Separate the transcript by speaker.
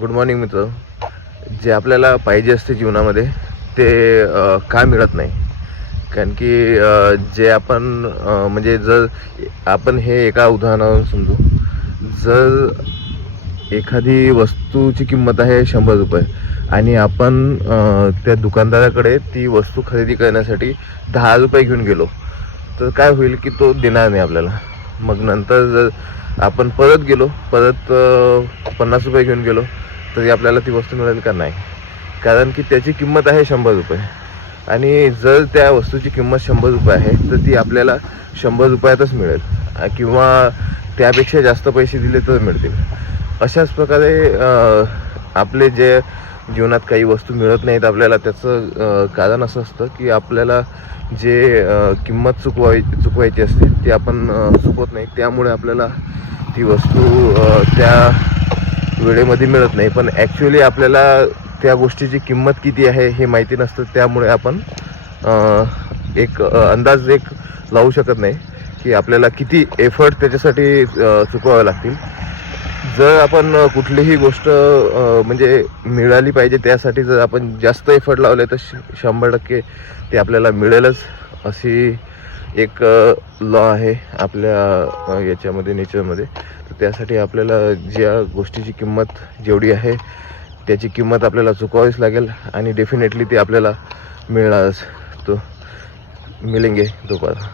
Speaker 1: Good morning मित्र. जे आपल्याला पाहिजे असते जीवनामध्ये ते का मिळत नाही? कारण की जे आपण म्हणजे जर आपण हे एका उदाहरणावरून समजू जर एखादी वस्तूची किंमत आहे शंभर रुपये आणि आपण त्या दुकानदाराकडे ती वस्तू खरेदी करण्यासाठी दहा रुपये घेऊन गेलो तर काय होईल की तो देणार नाही आपल्याला. मग नंतर जर आपण परत गेलो परत पन्नास रुपये घेऊन गेलो तरी आपल्याला ती वस्तू मिळेल का नाही? कारण की त्याची किंमत आहे शंभर रुपये. आणि जर त्या वस्तूची किंमत शंभर रुपये आहे तर ती आपल्याला शंभर रुपयातच मिळेल. किंवा त्यापेक्षा जास्त पैसे दिले तर मिळतील. अशाच प्रकारे आपले जे जीवनात काही वस्तू मिळत नाहीत आपल्याला त्याचं कारण असं असतं की आपल्याला जे किंमत चुकवाय चुकवायची असते ती आपण चुकवत नाही. त्यामुळे आपल्याला ती वस्तू त्या वेळेमध्ये मिळत नाही. पण ॲक्च्युली आपल्याला त्या गोष्टीची किंमत किती आहे हे माहिती नसतं. त्यामुळे आपण एक अंदाज एक लावू शकत नाही की आपल्याला किती एफर्ट त्याच्यासाठी चुकवावे लागतील. जर आपण कुठलीही गोष्ट म्हणजे मिळाली पाहिजे त्यासाठी जर आपण जास्त एफर्ट लावले तर श शंभर टक्के ते आपल्याला मिळेलच अशी एक लॉ आहे आपल्या याच्यामध्ये नेचरमध्ये तर त्यासाठी आपल्याला ज्या गोष्टीची किंमत जेवढी आहे त्याची किंमत आपल्याला चुकवावीच लागेल आणि डेफिनेटली ती आपल्याला मिळणारच. तो मिळेंगे दुपारा